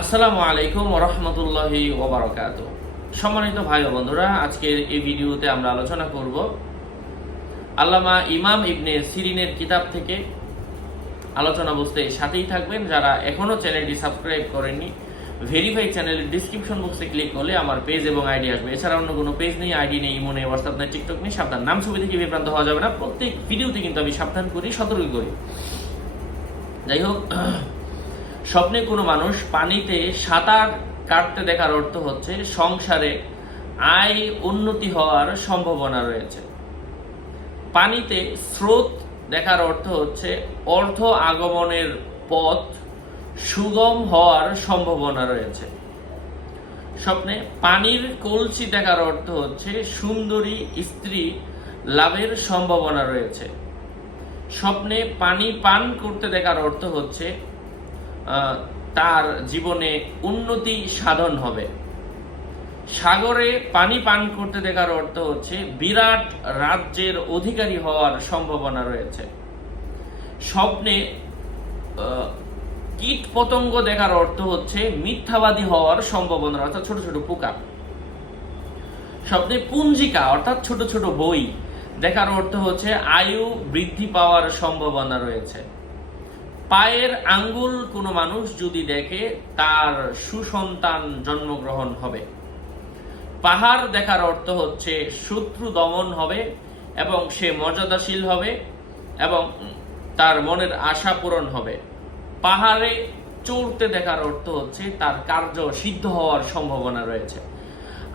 আসসালামু আলাইকুম রহমতুল্লাহি ওবরাকাত সম্মানিত ভাই বন্ধুরা, আজকের এই ভিডিওতে আমরা আলোচনা করব আল্লামা ইমাম ইবনে সিরিনের কিতাব থেকে। আলোচনা বুঝতে সাথেই থাকবেন। যারা এখনও চ্যানেলটি সাবস্ক্রাইব করেননি ভেরিফাই চ্যানেলের ডিসক্রিপশন বক্সে ক্লিক করলে আমার পেজ এবং আইডি আসবে। এছাড়া অন্য কোনো পেজ নেই আইডি নেই, ইমো নেই হোয়াটসঅ্যাপ নেই টিকটক নেই, সাবধান। নাম, ছবি থেকে বিভ্রান্ত হওয়া যাবে না। প্রত্যেক ভিডিওতে কিন্তু আমি সাবধান করি, সতর্ক করি। যাই হোক স্বপ্নে কোনো মানুষ পানিতে সাঁতার কাটতে দেখার অর্থ হচ্ছে সংসারে আয় উন্নতি হওয়ার সম্ভাবনা রয়েছে। পানিতে স্রোত দেখার অর্থ হচ্ছে অর্থ আগমনের পথ সুগম হওয়ার সম্ভাবনা রয়েছে। স্বপ্নে পানির কলসি দেখার অর্থ হচ্ছে সুন্দরী স্ত্রী লাভের সম্ভাবনা রয়েছে। স্বপ্নে পানি পান করতে দেখার অর্থ হচ্ছে তার জীবনে উন্নতি সাধন হবে। সাগরে পানি পান করতে দেখার অর্থ হচ্ছে বিরাট রাজ্যের অধিকারী হওয়ার সম্ভাবনা রয়েছে। স্বপ্নে কীট পতঙ্গ দেখার অর্থ হচ্ছে মিথ্যাবাদী হওয়ার সম্ভাবনা, অর্থাৎ ছোট ছোট পোকা। স্বপ্নে পুঞ্জিকা, অর্থাৎ ছোট ছোট বই দেখার অর্থ হচ্ছে আয়ু বৃদ্ধি পাওয়ার সম্ভাবনা রয়েছে। পায়ের আঙ্গুল কোনো মানুষ যদি দেখে, তার সুসন্তান জন্মগ্রহণ হবে। পাহাড় দেখার অর্থ হচ্ছে শত্রু দমন হবে এবং সে মর্যাদাশীল হবে এবং তার মনের আশা পূরণ হবে। পাহাড়ে চড়তে দেখার অর্থ হচ্ছে তার কার্য সিদ্ধ হওয়ার সম্ভাবনা রয়েছে।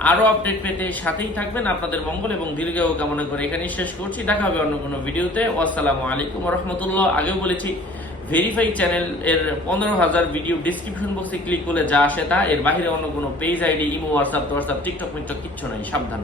আরও আপডেট পেতে সাথেই থাকবেন আপনাদের মঙ্গল এবং দীর্ঘায়ু কামনা করে এখানেই শেষ করছি। দেখা হবে অন্য কোনো ভিডিওতে। আসসালামু আলাইকুম রহমতুল্লাহ। আগেও বলেছি ভেরিফাই চ্যানেল এর পনেরো হাজার ভিডিও ডিসক্রিপশন বক্সে ক্লিক করলে যা আসে তা, এর বাইরে অন্য কোনো page ID imo WhatsApp WhatsApp TikTok মিকটক কিচ্ছু নাই, সাবধান।